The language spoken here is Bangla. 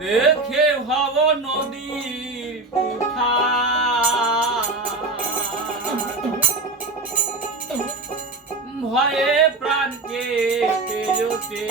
দেখে ভব নদীর কুঠা ভয়ে প্রাণকে পেজতে